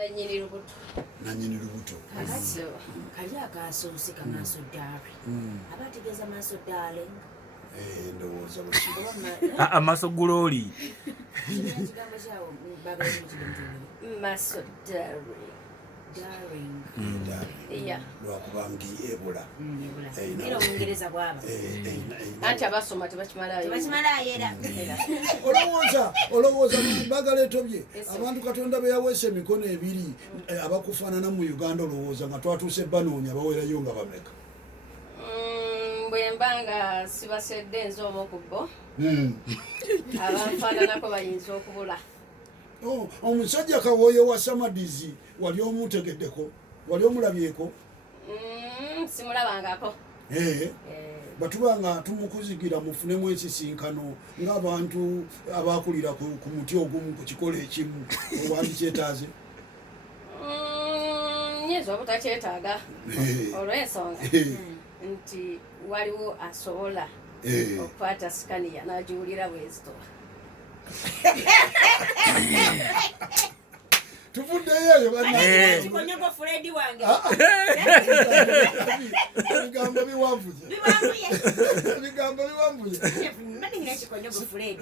nanyini lubuto kakati kali akasoose kamaaso ddaali abategeeza maaso ddaali ndowooza amaaso gulooli ekigambo kyawo maaso lwakuba ebola era omungereza bwaba anti abasoma tebakimalayo era olowooza bagala etobye abantu katonda beyaweesa emikono ebiri abakufaanana mu Uganda olowooza nga twatuuse banoonya bawerayo nga bameka bwemba nga sibasedde nze omu ku bo abanfaananako bayinza okubula omusajja Kawoyo wa Samadizi wali omutegeddeko wali omulabyeko simulabangako batubanga tumukuzigira mufunemu ekisinkano ng'abantu abakulira ku muti ogumu ku kikola ekimu wali kyetaaze nyinza obutakyetaaga olw'ensonga nti waliwo asobola okukwata sikaniya n'agiwulira bwezitoba tuvuddeyo kikonyogo Fredi wange ebigambo biwanvuye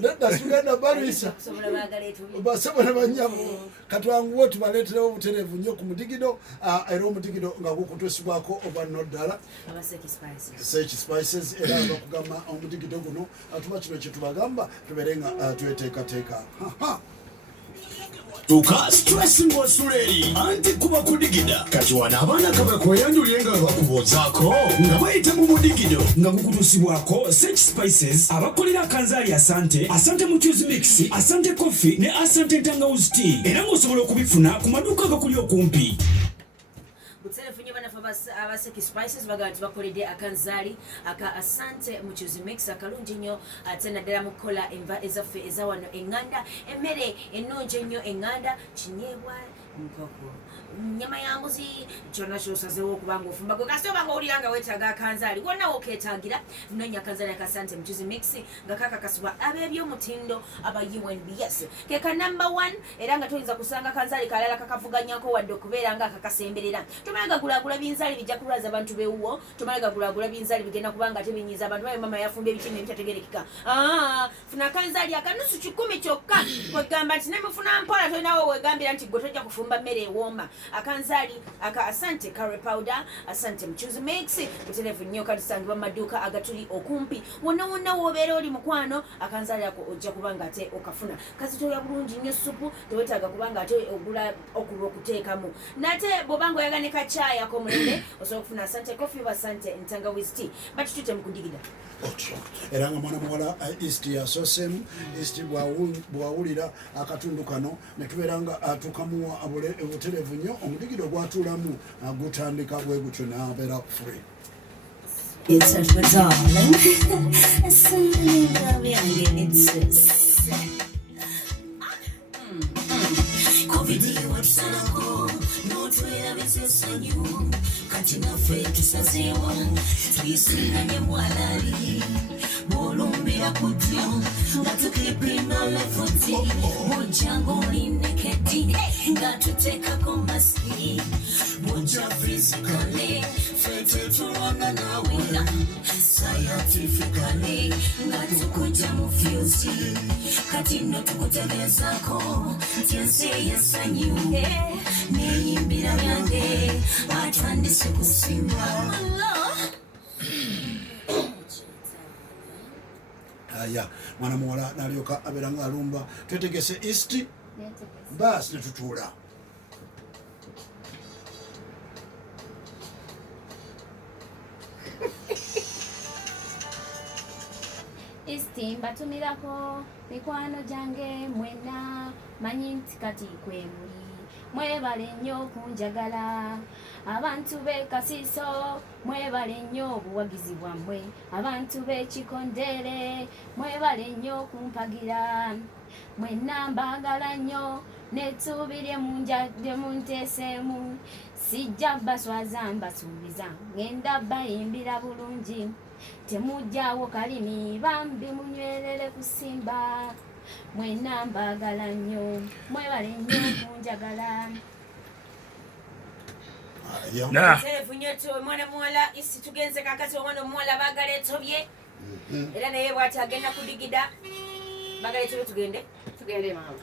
nedda tugenda balwisa basobola banyabo katwanguwo tubaleeterewo obutereevu nnyo ku mudigido era omudigido nga gukutuusibwako obanno ddala Search Spices era bakugamba omudigido guno tuba kino kye tubagamba tubeere nga tweteekateeka tuka stress ng'osuleeri anti kuba kudigida kati wano abaana kabakweyanjulye nga bakubuuzaako nga bayita mu mudigido nga gukutuusibwako Search Spices abakolera akanzaali asante muchuzi mix asante coffee ne asante ntangawuzi tea era ng'osobola okubifuna ku maduuka agakuli okumpi butelefunye banafu aba Search Spices bagamba nti bakoledde akanzaali aka asante muchuzi mix akalungi nnyo ate naddala mu kukola enva ezaffe eza wano eŋŋanda emmere ennungi ennyo eŋŋanda kinyeebwa nkoko nyama ya mbuzi kyonna kyosazeewo okubanga ofumba gwe kasita obanga owulira nga weetaaga akanzaali gwonna wokeetaagira nonya akanzaali akasante muchuzi mix nga kakakasibwa ab'ebyomutindo aba UNBS ke ka number 1 era nga toyinza kusanga akanzaali kalala kakavuganyako wadde okubeera nga akakasemberera tomala gagulagula binzaali bijja kulwaza abantu bewuwo tomala gagulagula binzaali bigenda kubanga tebinyiza abantu bayo mama yafumba ebikintu ebitategerekeka funa akanzaali akanusu 10 kyokka kwegamba nti nemufuna mpola tolinawo wegambira nti gwe tojja kufumba mmere ewooma akanzaali aka asante curry powder asante mchuzi mix butelevu nnyo katusangibwa mu maduuka agatuli okumpi wonna wobeera oli mukwano akanzaali ako ojja kubanga ate okafuna kazitoya bulungi nnyo supu tewetaaga kubanga ate ogula okulwa okuteekamu nate bw'obanga oyagala ne kacayi ak'omulembe osobola okufuna asante coffee oba asante ntangawizi tea batutute mu kudigida era nga mwana muwala East yasoosemu East bwawulira akatundu kano ne tubeera nga tukamuwa obutereevu nnyo omudigido gwatuulamu gutandika bwe gutyo n'abeera free. It's such a darling. Something love it's COVID watusako notwera bisesanyu kati naffe tusazeewa tuyisinganye mwalali bolumbira kutyo nga tukipima lefuti bujjango olineketi nga tuteekako masiki bujja fisikale fete tulwana nawera scientifically nga tukujja mu fyusi kati no tukutegeezako nti ensi yesanyu neyimbira byange atandise kusimba mwana muwala n'alyoka abeera nga alumba twetegese East baasi ne tutuula East mbatumirako mikwano gyange mwena manyi nti kati kwe muli mwebale nnyo kunjagala abantu b'ekasiso mwebale nnyo obuwagizi bwammwe abantu b'ekikondere mwebale nnyo kumpagira mwenna mbagala nnyo netubirye munjadde munteeseemu sijja baswaza mbasuubiza ngenda bayimbira bulungi temujjawo kalimi bambi munywerere kusimba mwena mbagala nnyo mwebale nnyo kunjagala Funyeto mwana muwala isi tugenze kakati omwana omuwala bagala etobye. Era naye bw'ati agenda kudigida. Bagala etobye tugende mama.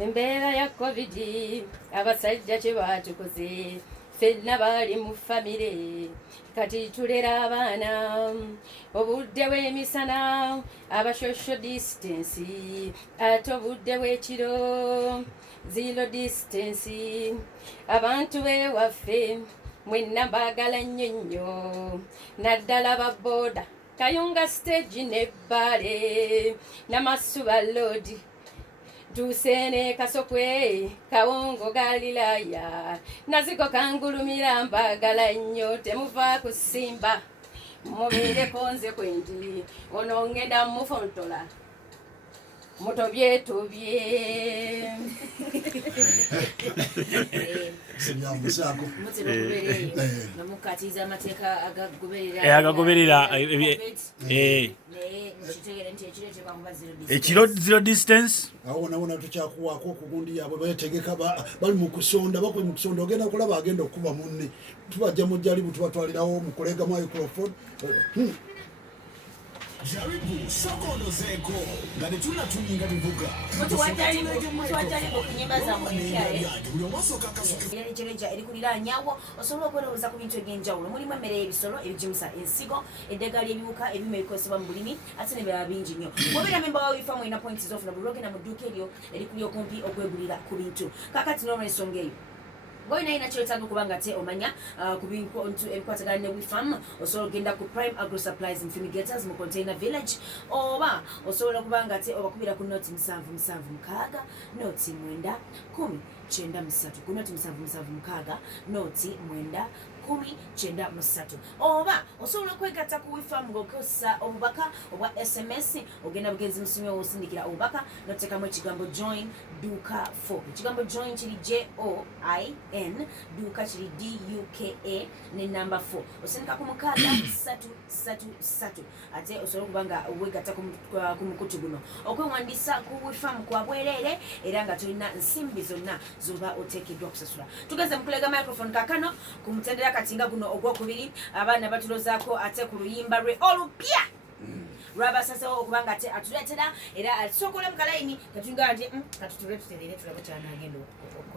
Embeera ya covid abasajja kye baatukoze ffenna bali mu famire kati tulera abaana obudde bw'emisana aba social distance ate obudde bw'ekiro zero distance abantu bewaffe mwenna mbaagala nnyo nnyo naddala babooda Kayunga stage n'ebbale Namasuba road Tusene Kasokwe Kawongo Galilaya Naziko kangulumira mbagala nnyo temuva kusimba mubere konze kwendi ono ngenda mufontola mutobye Sinyamusako namukatiza amateeka agagoberera ekiro zero distance awo nabona tukyakuwaako okugundi yaabwe betegeka bali mu kusonda bakwe mu kusonda ogenda kulaba agenda okuba munne tubajja mu jjalibu tubatwalirawo mu kulega microphone Jaribu sokono zeko ngani tuna tuninga bivuga mutuwajjalibu okunyimbaza mukyaye ekireja erikulira nyawo osobola okweroboza ku bintu eby'enjawulo mulimu emmere y'ebisolo ebigimusa ensigo eddagala ebiwuka ebimu ebikozesebwa mu bulimi ate n'ebirala bingi nnyo mubeera memba wa wifa mwina pointi z'ofuna buli lwogenda mu dduuka eryo erikuli okumpi okwegulira ku bintu kakati n'olw'ensonga eyo Boyina kyetaaga kubanga te omanya ku bintu ebikwatagana ne WIFAM osobola ogenda ku Prime Agro Supplies and Fumigators mu Container Village oba osobola kubanga te obakubira ku noti 776 noti 91093 ku noti 776 noti 91093 oba osobola okwegatta ku WIFAM ng'okozesa obubaka obwa SMS ogenda bugenzi musimye osindikira obubaka n'oteekamu ekigambo join duka 4 ekigambo join kiri JOIN duka kiri DUKA ne number 4 osindika ku 6333 ate osobola kubanga wegatta ku mukutu guno okwewandiisa ku WIFAM kwa bwereere era nga tulina nsimbi zonna zoba oteekeddwa okusasula tugeze mu kulega microphone kakano ku mutendera katinga guno ogwokubiri abaana batulozaako ate ku luyimba lwe olupya lwabasasewo okubanga ate atuleetera era atusokola mu kalayini katunga nti katutule tuterere tulabe kyanagenda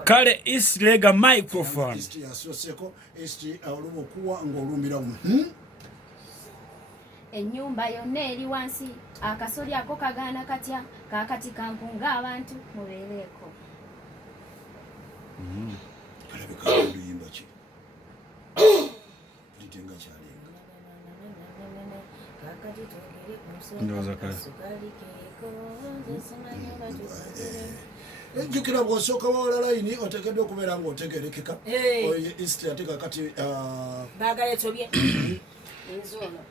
kale East Lega microphone East yasooseko East oluba okuwa ng'olumiramu ennyumba yonna eri wansi akasoli ako kagaana katya kaakati kampunga abantu mubeereeko kalabika oluyimba ki litenga kyalenga ejjukira bw'osooka wawula layini oteekeddwa okubeera ng'otegerekeka East ate kakati baagala etobye enzono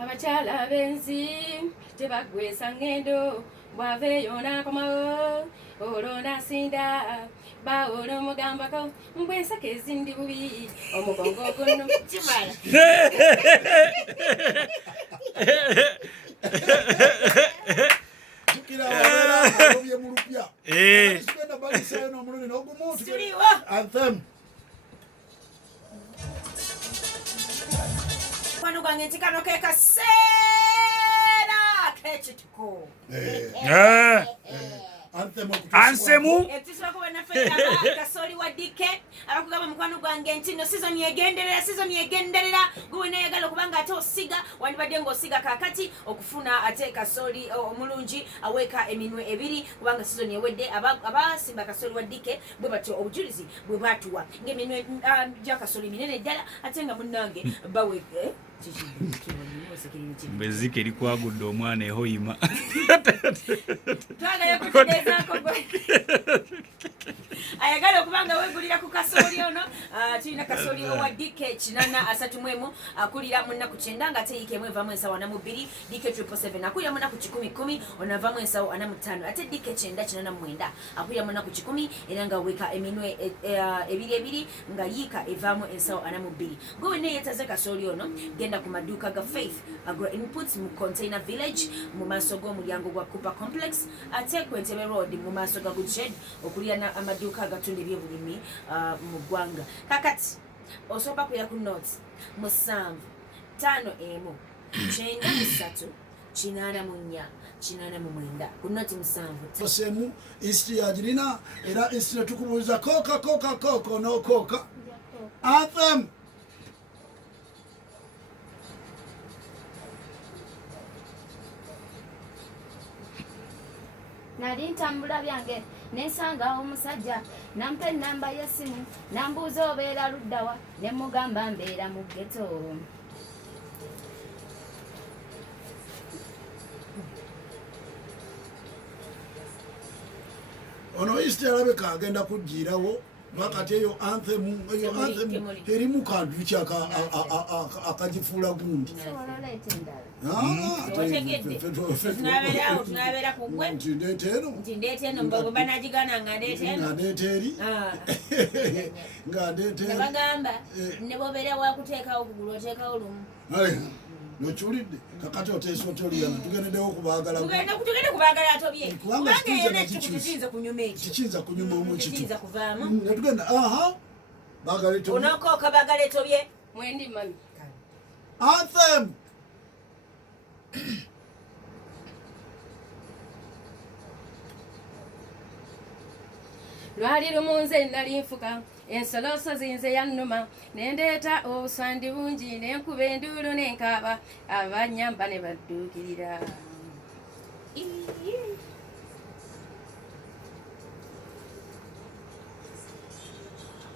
abakyala abenzi tebagwesa ngendo bwaveeyo n'akomawo olwo n'asinda bawola omugambako mbwensaka ezindi bubi omugongo guno kimala jjukira wabeera alobye mu lupya sigenda balisayo n'omulundi n'ogumu anthem kwano gwange nti kano ke kaseera k'ekituko ansemu etusibako bannaffe kasoli wa dike abakugamba mukwano gwange nti no season yegenderera gwe nayagala okubanga ate osiga wandibadde ng'osiga kakati okufuna ate kasoli omulungi aweeka eminwe ebiri kubanga season ewedde abasimba kasoli wa dike bwe batyo obujulizi bwe batuwa ng'eminwe gya kasoli minene ddala ate nga munnange baweke mbezike erikwagudde omwana ehoyima twagala kutegeezaako ayagala okubanga wegulira ku kasooli ono tulina kasooli owa dike 831 akulira mu nnaku 9 nga teyiikemu evaamu ensawo 42 dike 777 akulira mu nnaku 10 onavaamu ensawo 45 ate dike 989 akulira mu nnaku 10 era nga weka eminwe ebiri nga yiika evaamu ensawo 42 gwe wenna yeetaze kasooli ono genda ku maduuka ga Faith Agro Inputs mu Container Village mu maaso g'omulyango gwa Cooper Complex ate ku Entebbe Road mu maaso ga Goodshed okulira amaduuka agatunda ebyobulimi mu ggwanga kakati osobola kuya ku notes 7 5 emu 9 3 8 ku noti 7 Fosemu history yagirina era history tukubuuza koka no koka anthem nali ntambula byange nensanga omusajja nampa ennamba y'essimu nambuuza obeera luddawa ne mugamba mbeera mu ghetto. ono history alabeka agenda kujjirawo wakati eyo anthem erimu kantu ki akagifuula gundi nti eno banagigana nga ndeeteeri nga ndeeteeri bagamba ne bobeera wakuteekawo okugulu oteekawo lumu nokiwulidde kakati oteesa otoliyana tugendedewo kubaagala tugende kubaagala atobye kubanga yena kiyinza kunyuma ekyo kikiyinza kunyuma omukitu kiyinza kuvaamu netugenda baagala etobye onokooka baagala etobye mwendi mami anthem lwali lumu nze nali nfuka ensoloso zinze yannuma nendeeta obuswandi bungi nenkuba enduulu nenkaaba abanyamba ne badduukirira.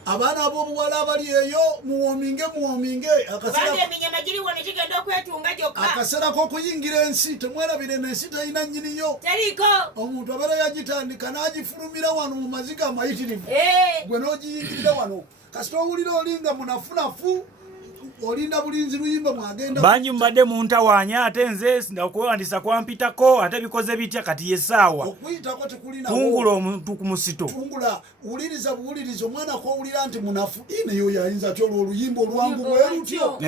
abaana ab'obuwala abali eyo muwominge akaseera k'okuyingira ensi temwerabire n'ensi talina nnyiniyo omuntu abeera yagitandika n'agifulumira wano mu maziga amayitirivu gwe n'ogiyingirira wano kasita owulira olinga munafunafu olinda bulinzi luyimba mwagenda bangi mbadde muntawaanya ate nze okuwandisa kwampitako ate bikoze bitya kati yesaawa okuyitako tekulina tungula omuntu ku musito tungula wuliriza buwuliriza omwana kowulira nti munafu ineyo yayinza ty olwo oluyimba olwangu bwerutyo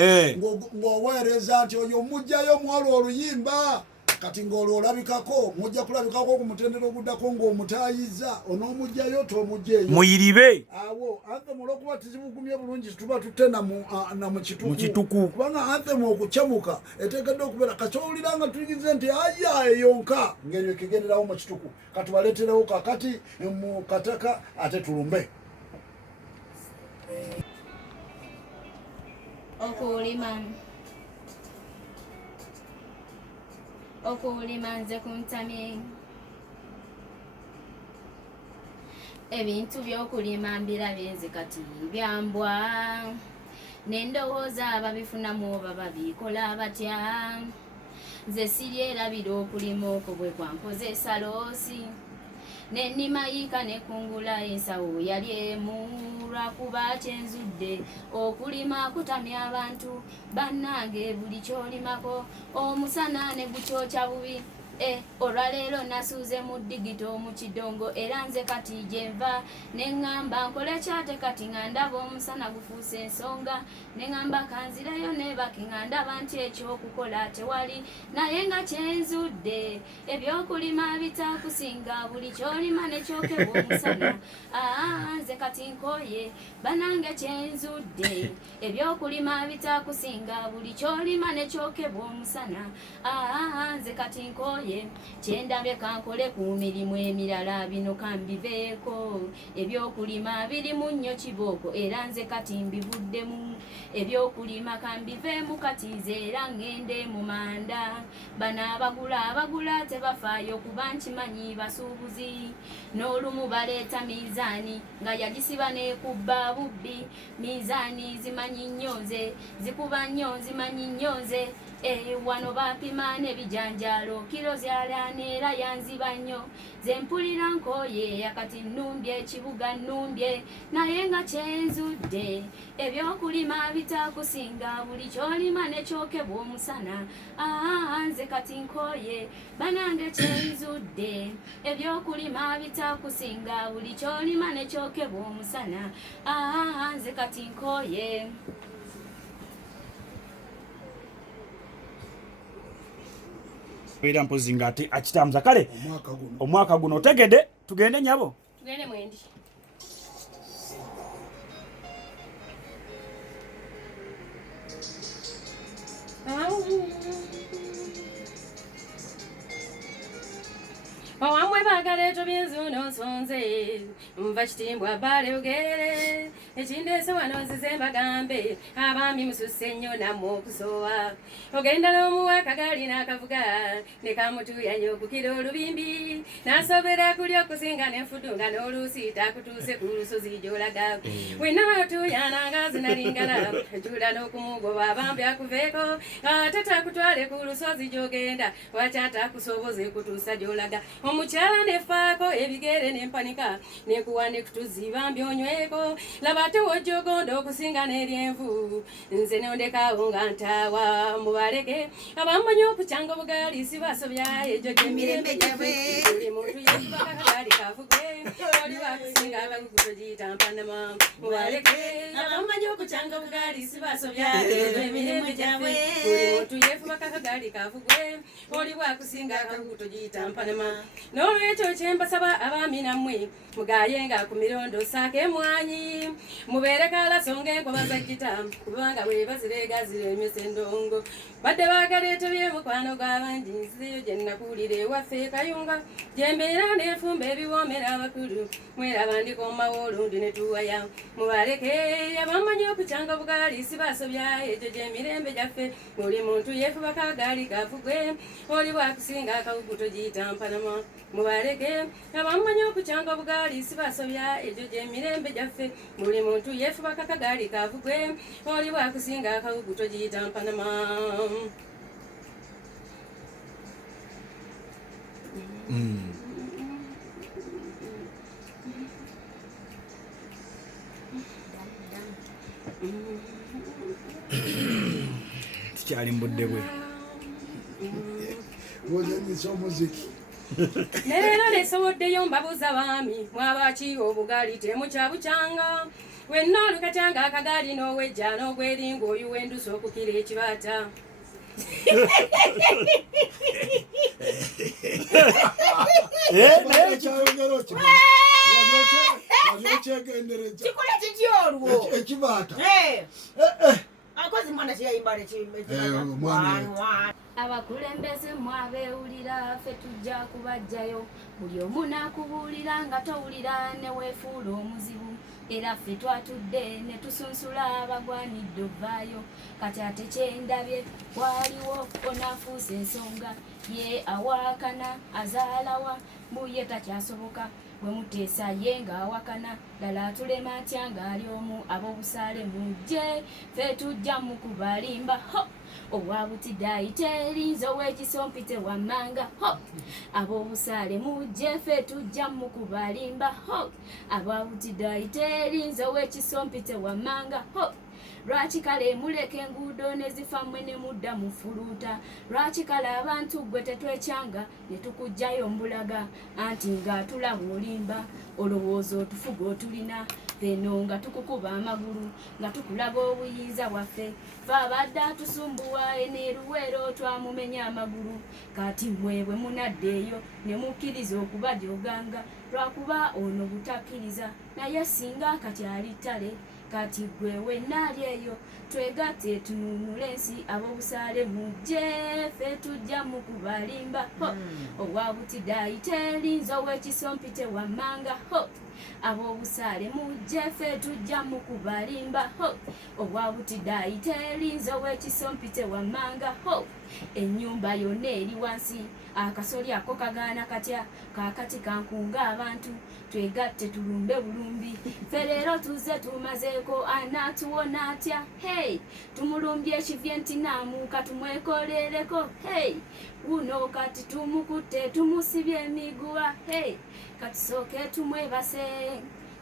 ng'oweereza nti oyo mujjayo mwala oluyimba kati ng'olwo olabikako mujja kulabikako ku mutendera oguddako ng'omutaayiza onoomujjayo tomujjaeyo muyiribe awo anthem olwokuba tizibugumye bulungi tuba tutena mu kituku kubanga anthem okukyamuka eteekeddwa okubeera kakyowulira nga tuligize nti aya eyonka ng'eryo ekigenderawo mu kituku katubaleeterewo kakati mu kataka ate tulumbe okulima nze kuntamye ebintu by'okulima mbirabye nze kati byambwa nendowooza ababifunamu oba babikola batya nze siryerabira okulima okwo bwe kwampozeesa loosi nennima yiika nekungula ensawo yali emu lwakuba kyenzudde okulima kutamya abantu bannange buli kyolimako omusana ne gukyokya bubi olwaleero nasuuze mu digito mu kidongo era nze kati gyenva neŋŋamba nkole kyate kati nga ndaba omusana gufuuse ensonga neŋŋamba kanzirayo nebaki nga ndaba nti ekyokukola tewali naye nga kyenzudde ebyokulima bitakusinga buli kyolima nekyokebwa omusana nze kati nkoye banange kyenzudde ebyokulima bitakusinga buli kyolima nekyokebwa omusana nze kati nkoye kyendabye kankole ku mirimu emirala bino kambiveeko ebyokulima birimu nnyo kibooko era nze kati mbivuddemu ebyokulima kambiveemu kati nze era ngende mu manda bano abagula tebafaayo kuba nkimanyi basuubuzi n'olumu baleeta miizaani nga yagisiba nekubba bubbi miizaani zimanyi nnyo nze zikuba nnyo nzimanyi nnyo nze wano bapima n'ebijanjalo kiro zyalanera yanziba nnyo zempulira nkoye yakati nnumbye ekibuga nnumbye naye nga kyenzudde ebyokulima bitakusinga buli kyolima nekyokebwa omusana nze kati nkoye banange kyenzudde ebyokulima bitakusinga buli kyolima nekyokebwa omusana nze kati nkoye. Era mpozi ngate akitamza kale omwaka guno otegede tugende nyabo tugende mwendi Wamwe bagaleto byenzuno nsonze mva kitimbwa bale ogere ekindese wano nzize bagambe abami mususe nnyo namwe okusowa ogenda n'omuwaka gali n'akavuga ne kamutuya nnyo okukira olubimbi nasobera kuli okusinga n'enfudunga n'oluusi takutuuse ku lusozi gy'olaga wenna otuya nangazi nalingala jula n'okumugoba abambi akuveeko ate takutwale ku lusozi gy'ogenda wakyatakusoboze kutuusa gy'olaga omukyala nefaako ebigere nempanika nekuwa nekutuziba mbyonyweko laba ate wojjogonda okusinga n'eryenvu nze nondekaawo nga ntaawa mubaleke abamanyi okukyanga obugaali sibasobya egyo gyemirembe gyabwe buli muntu yefaka kagaali kafugwe oli bakusinga akaguguto giyita mpanama mubaleke abamanyi okukyanga obugaali sibasobya egyo emirembe gyabwe buli muntu yefubaka kagaali kafugwe oli bwakusinga akaguguto giyita mpanama n'olwekyo kyembasaba abaami nammwe mugayenga ku mirondo saako emwanyi mubeere kalasonga enkoba za jjita kubanga bwe bazireega ziremesa endongo badde baagaleeto by'omukwano gw'abangi nzizeyo gye nnakuwulira ewaffe kayunga gye mbeera n'enfumba ebiwoomera abakulu mweraba ndikomawo olundi ne tuwaya mubaleke abamanyi okukyanga obugaali sibasobya egyo gy'emirembe gyaffe buli muntu yeefuba kagaali kafugwe oli bwakusinga akaguguto giyita mpanama mubaleke abamanyi okukyanga obugaali sibasobya egyo gy'emirembe gyaffe buli muntu yeefuba kagaali kafugwe oli bwakusinga akaguguto giyita mpanama. Tikyali mbudde bwe wozanyisa omuziki Nero nesoboddeyo mbabuuza baami mwabaki obugaali temukyabukyanga wenna olukatanga akagaali n'owejja n'ogweringa oyo wendusa okukira ekibaata kikola kitya olwo ekibaata akozi mwana kyeyayimbala abakulembeze mwabeewulira ffe tujja kubajjayo buli omu n'akubuulira nga towulira ne weefuula omuzibu era ffe twatudde ne tusunsula abagwanidde ovaayo kati ate kyendabye waliwo onaafuusa ensonga ye awaakana azaalawa mbuye takyasoboka bwe muteesa ye ng'awakana ddala atulema atya ng'ali omu ab'obusaale mujje ffe tujja mu kubalimba ho owabutidayite erinza ow'ekisompite wammanga ho ab'obusaale mujje ffe tujja mu kubalimba ho ababutidayite erinza ow'ekisompite wammanga ho lwaki kale muleka enguudo ne zifa mmwe ne mudda mu fuluuta lwaki kale abantu gwe tetwekyanga ne tukugjayo mbulaga anti ng'atulaba olimba olowooza otufuga otulina feno nga tukukuba amagulu nga tukulaga obuyinza bwaffe fe abadde atusumbuwa eneruwero twamumenya amagulu kati mmwe bwe munaddeeyo ne mukkiriza okubadyoganga lwakuba ono butakkiriza naye singa kakyali ttale kati gwe wennaali eyo twegatte tunuunula ensi ab'obusaale mujje ffe tujja mu kubalimba ho owabutidayite erinza ow'ekisompite wammanga ho ab'obusaale mujje ffe tujja mu kubalimba ho obwabutidaayi terinza ow'ekisompite wammanga ho ennyumba yonna eri wansi akasoli ako kagaana katya kaakati kankunga abantu twegatte tulumbe bulumbi ffe leero tuze tumazeeko anaatuwona atya hey tumulumbye ekivyentinamu katumwekolereko hey uno kati tumukutte tumusibye emiguwa hey katusooke tumwebase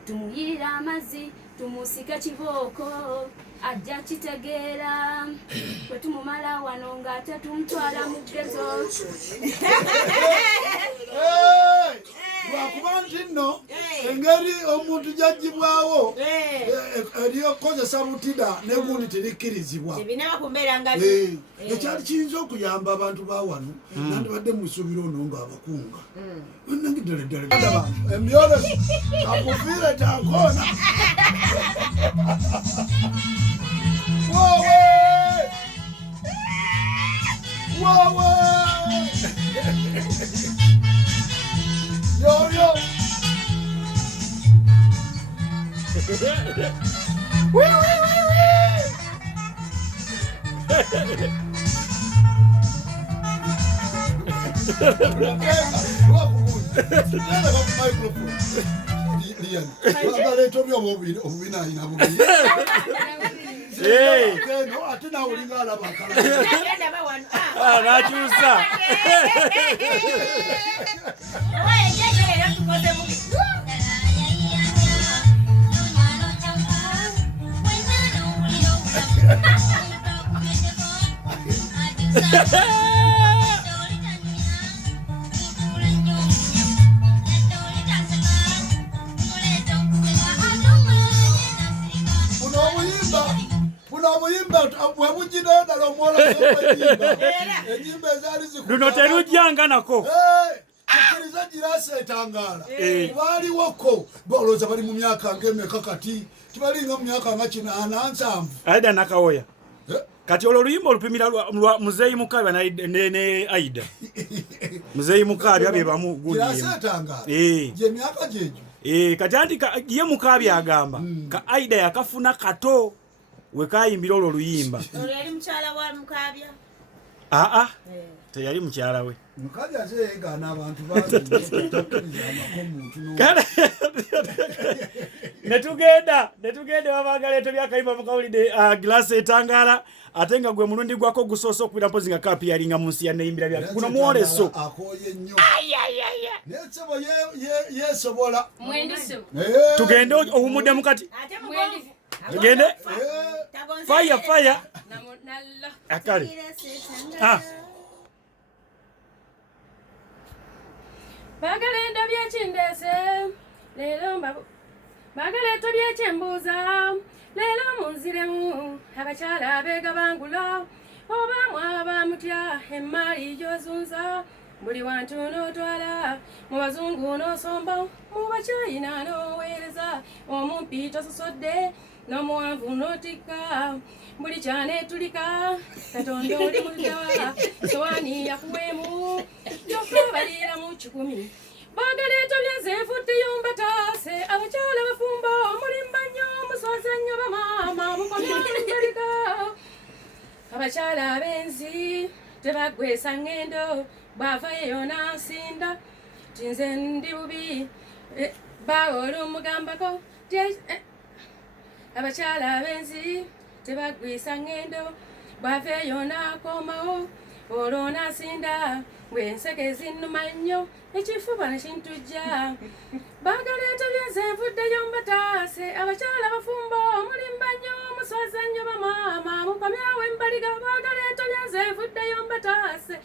tumuyira amazzi tumusike kibooko ajja kitegeera bwe tumumala wano ng'ate tumutwala mu ggezo lwakuba nti nno engeri omuntu gyaggyibwawo eriyokozesa butida negundi terikkirizibwa ekyali kiyinza okuyamba abantu ba wano nandibadde musubira ono ng'abakunga nangiddeleddele emyolesi kakufiire tankoona wowe wowe yo yo oui oui oui oui nakyusa luno terujjanga nako tukiriza girasa etangaala baliwoko balowooza bali mu myaka ng'emeka kati tibalinga mu myaka nga 87 Aida nakawoya kati olwo oluyimba olupimira lwa Muzeeyi Mukaabya ne Aida Muzeeyi Mukaabya be bamu girasa etangaala gye myaka gyegyo kati anti ye Mukaabya agamba ka Aida yakafuna kato wekayimbira olwo oluyimba olwo yali mukyala wa Mukaabya teyali mukyala we Mukaabya zeegaana abantu baakiriza amakomuntu netugenda babagaleeto byakayimba mukawulidde Glass etangaala ate nga gwe mulundi gwako gusoose okubira mpozi nga kapi yalinga mu nsi yaneyimbira byake guno mwoleso akooye nnyo nesebo yesobola tugende owumudde mukati tugende fire akale bagalenda byekindeese leero bagaleeto byekyembuuza leero munziremu abakyala abeega bangula oba mwaba mutya emmali gy'ozunza buli wantu n'otwala mu bazungu n'osomba mu bakyayina n'oweereza omumpi tososodde n'omuwanvu n'otikka buli kyaneetulika katonda oli mulyawa sowaani yakuweemu gy'okubalira mu 10 bagaleeto byezenfuddeyo mbataase abakyala bafumba omulimba nnyo muswaza nnyo bamaama mukomyaerika abakyala ab'enzi tebagwesa ngendo bwavayo n'asinda tinze ndi bubi olumugambako abakyala ab'enzi tebagwisa ngendo bwavayo n'akomawo olwo n'asinda bw'enseke zinnuma nnyo ekifuba ne kintujja bagaleeto byezenvuddeyo mbataase abakyala bafumba omulimba nnyo muswaza nnyo bamaama mukomyawo embaliga bagaleeto byezenvuddeyo mbataase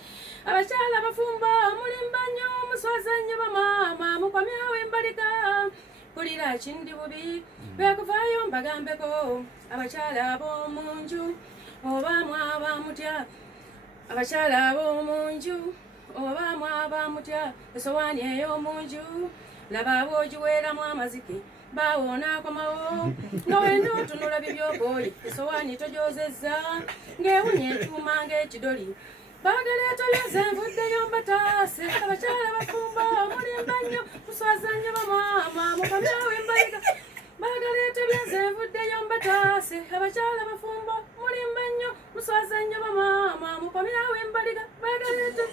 abakyala bafumba omulimba nnyo muswaza nnyo bamaama mukomyawo embaliga mpulira kindi bubi lwekuvaayo mbagambeko abakyala ab'omunju oba mwaba mutya abakyala ab'omunju oba mwaba mutya esowaani ey'omunju laba ab'ogiweeramu amazike baawona akomawo nga wenda otunula bibyokooyi esowaani togyozezza ng'ewunya ekyuma ng'ekidoli bagaleeto byezenvuddeyo mbataase abakyala bafumba omulimba banyo muswaza nnyo bamama mupamyawo embaliga bagaleeta byanzevuddeyo mbatase abakyala bafumbo mulimba nnyo muswaza nnyo bamama mupamyawo embaliga bagaleeta